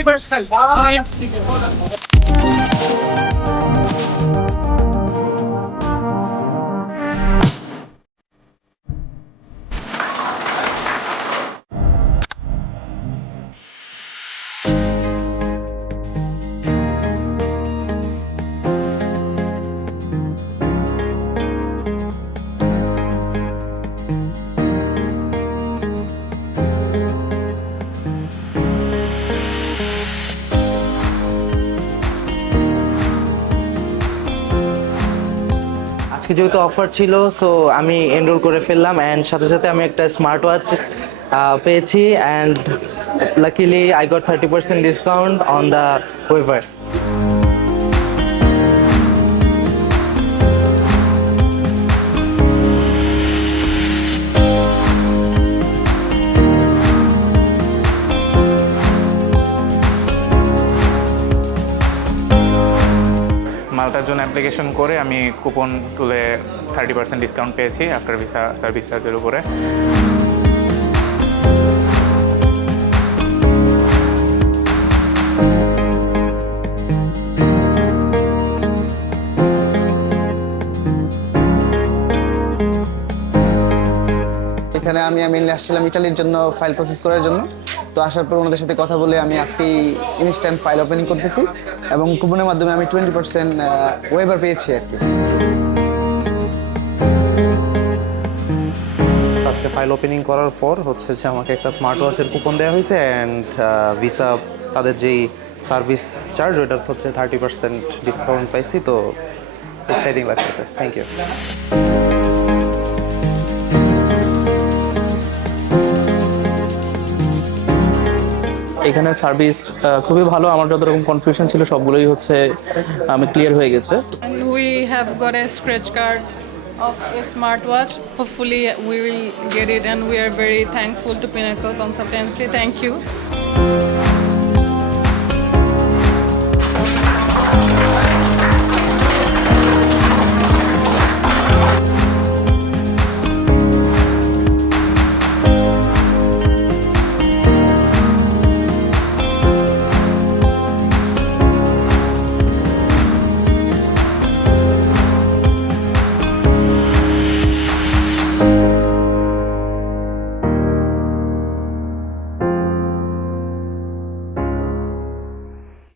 30%. আজকে যেহেতু অফার ছিল সো আমি এনরোল করে ফেললাম অ্যান্ড সাথে সাথে আমি একটা স্মার্ট ওয়াচ পেয়েছি and luckily I got 30% discount on the waiver. মালটার জন্য অ্যাপ্লিকেশন করে আমি কুপন তুলে 30% ডিসকাউন্ট পেয়েছি আফটার ভিসা সার্ভিস চার্জের উপরে। এখানে আমি মেনলি আসছিলাম ইটালির জন্য ফাইল প্রসেস করার জন্য। তো আসার পর ওনাদের সাথে কথা বলে আমি আজকেই ইনস্ট্যান্ট ফাইল ওপেনিং করতেছি এবং কুপনের মাধ্যমে আমি 20% ওয়েভার পেয়েছি আর কি। আজকে ফাইল ওপেনিং করার পর হচ্ছে যে আমাকে একটা স্মার্ট ওয়াচের কুপন দেওয়া হয়েছে অ্যান্ড ভিসা তাদের যেই সার্ভিস চার্জ ওইটার হচ্ছে 30% ডিসকাউন্ট পাইছি, তো এক্সাইটিং লাগতেছে। Thank you. এখানে সার্ভিস খুবই ভালো। আমার যত রকম কনফিউশন ছিল সবগুলোই হচ্ছে আমি ক্লিয়ার হয়ে গেছে। And we have got a scratch card of a smartwatch. Hopefully we will get it, and we are very thankful to Pinnacle Consultancy. Thank you.